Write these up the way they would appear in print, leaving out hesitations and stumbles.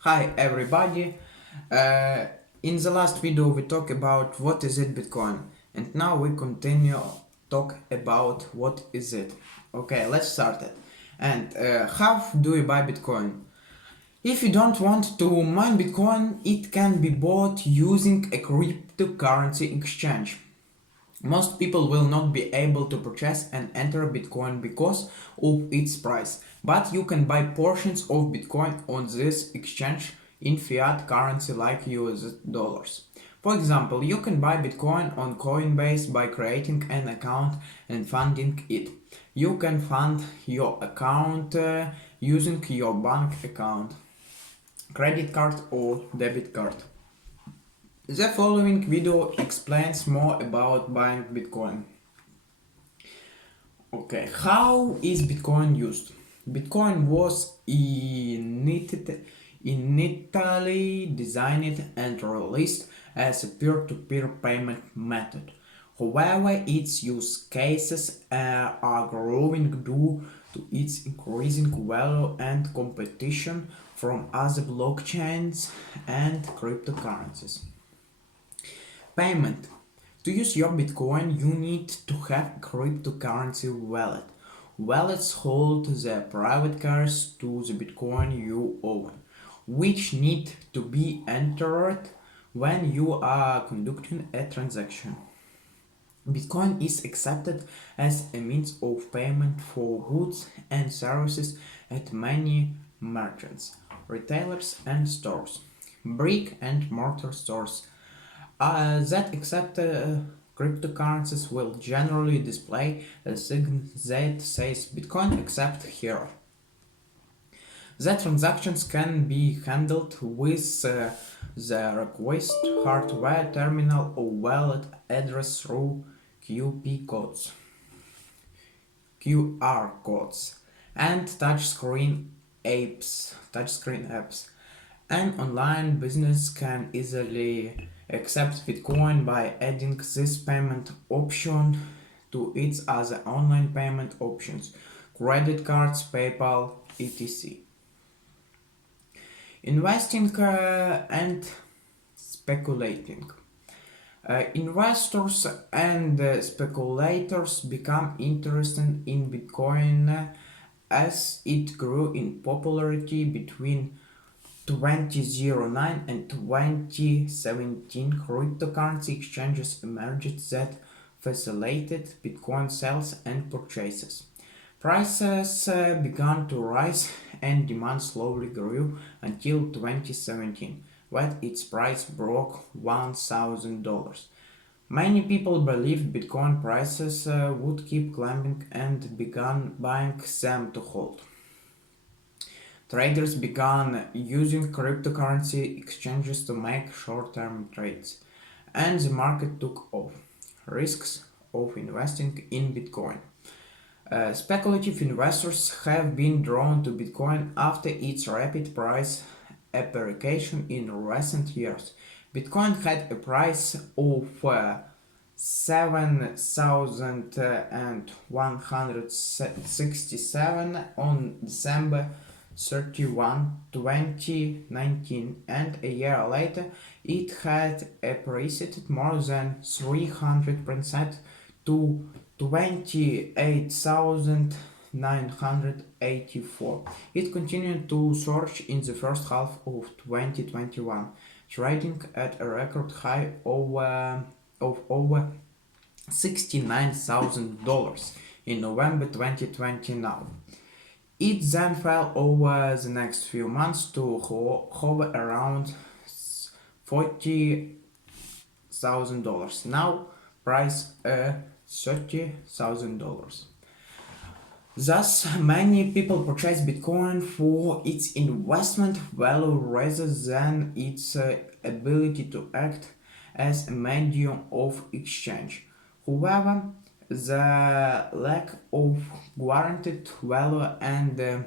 Hi everybody. Uh, in the last video we talked about what is it Bitcoin, and now we continue talk about what is it. Okay, let's start it. And how do you buy Bitcoin? If you don't want to mine Bitcoin, it can be bought using a cryptocurrency exchange. Most people will not be able to purchase and enter Bitcoin because of its price, but you can buy portions of Bitcoin on this exchange in fiat currency like US dollars. For example, you can buy Bitcoin on Coinbase by creating an account and funding it. You can fund your account using your bank account, credit card or debit card. The following video explains more about buying Bitcoin. Okay, how is Bitcoin used? Bitcoin was initially designed and released as a peer-to-peer payment method. However, its use cases are growing due to its increasing value and competition from other blockchains and cryptocurrencies. Payment. To use your Bitcoin, you need to have a cryptocurrency wallet. Wallets hold the private keys to the Bitcoin you own, which need to be entered when you are conducting a transaction. Bitcoin is accepted as a means of payment for goods and services at many merchants, retailers, and stores. Brick and mortar stores that accept cryptocurrencies will generally display a sign that says Bitcoin accept here. The transactions can be handled with the request hardware terminal or wallet address through QR codes, and touchscreen apps. An online business can easily accept Bitcoin by adding this payment option to its other online payment options, credit cards, PayPal, etc. Investing and speculating. Investors and speculators become interested in Bitcoin as it grew in popularity between 2009 and 2017. Cryptocurrency exchanges emerged that facilitated Bitcoin sales and purchases. Prices began to rise and demand slowly grew until 2017, when its price broke $1,000. Many people believed Bitcoin prices would keep climbing and began buying them to hold. Traders began using cryptocurrency exchanges to make short-term trades, and the market took off. Risks of investing in Bitcoin. Speculative investors have been drawn to Bitcoin after its rapid price appreciation in recent years. Bitcoin had a price of 7,167 on December 31, 2019, and a year later it had appreciated more than 300% to 28,984. It continued to surge in the first half of 2021, trading at a record high of over $69,000 in November 2020 now. It then fell over the next few months to hover around $40,000. Now price $30,000. Thus, many people purchase Bitcoin for its investment value rather than its ability to act as a medium of exchange. However, the lack of guaranteed value and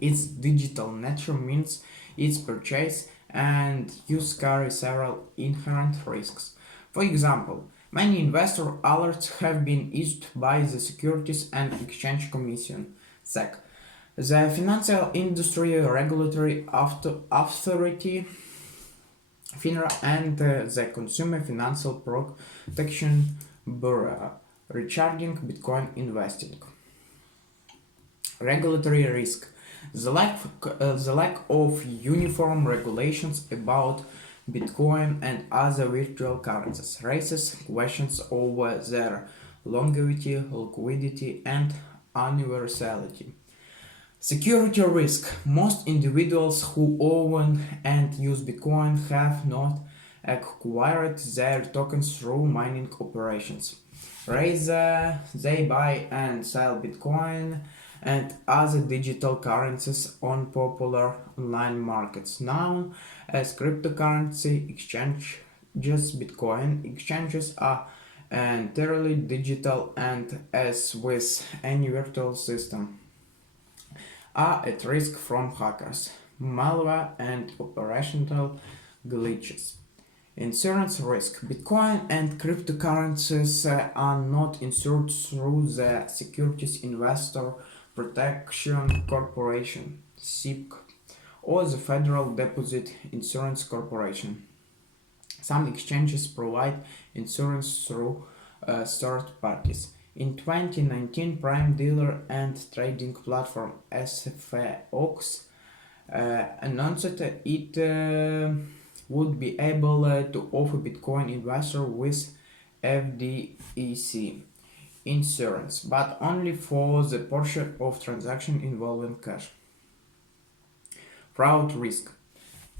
its digital nature means its purchase and use carry several inherent risks. For example, many investor alerts have been issued by the Securities and Exchange Commission (SEC) The Financial Industry Regulatory Authority FINRA and the Consumer Financial Protection Bureau regarding Bitcoin investing. Regulatory risk. The lack of uniform regulations about Bitcoin and other virtual currencies raises questions over their longevity, liquidity, and universality. Security risk. Most individuals who own and use Bitcoin have not acquired their tokens through mining operations. Rather, they buy and sell Bitcoin and other digital currencies on popular online markets known as cryptocurrency exchanges. Bitcoin exchanges are entirely digital and, as with any virtual system, are at risk from hackers, malware, and operational glitches. Insurance risk. Bitcoin and cryptocurrencies are not insured through the Securities Investor Protection Corporation (SIPC) or the Federal Deposit Insurance Corporation. Some exchanges provide insurance through third parties. In 2019, prime dealer and trading platform SFOX announced it would be able to offer Bitcoin investors with FDIC insurance, but only for the portion of transaction involving cash. Fraud risk.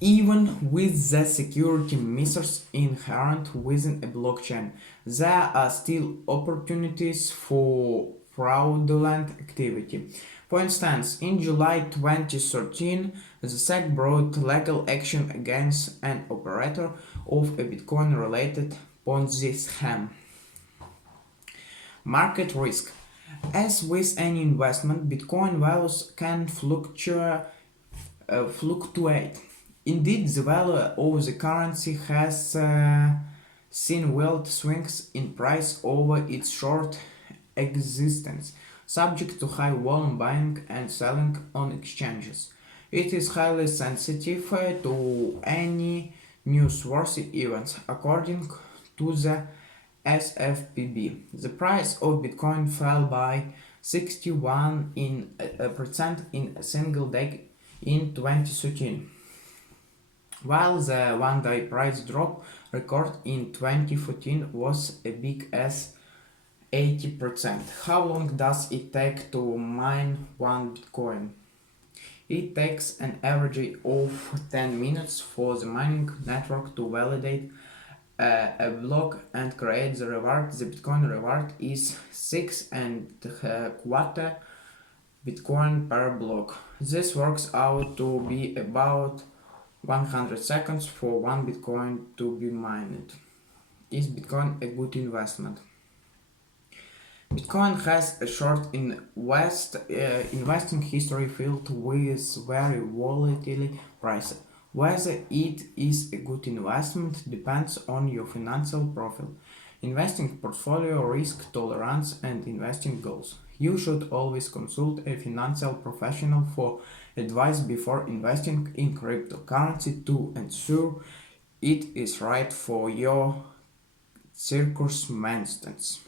Even with the security measures inherent within a blockchain, there are still opportunities for fraudulent activity. For instance, in July 2013, the SEC brought legal action against an operator of a Bitcoin-related Ponzi scheme. Market risk. As with any investment, Bitcoin values can fluctuate. Indeed, the value of the currency has seen wild swings in price over its short existence, subject to high volume buying and selling on exchanges. It is highly sensitive to any newsworthy events, according to the SFPB. The price of Bitcoin fell by 61% in a single day in 2013, while the one-day price drop record in 2014 was as big as 80%. How long does it take to mine one Bitcoin? It takes an average of 10 minutes for the mining network to validate a block and create the reward. The Bitcoin reward is 6.25 Bitcoin per block. This works out to be about 100 seconds for one Bitcoin to be mined. Is Bitcoin a good investment? Bitcoin has a short investing history filled with very volatile prices. Whether it is a good investment depends on your financial profile, investing portfolio, risk tolerance, and investing goals. You should always consult a financial professional for advice before investing in cryptocurrency to ensure it is right for your circumstances.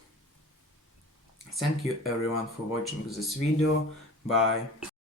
Thank you everyone for watching this video. Bye.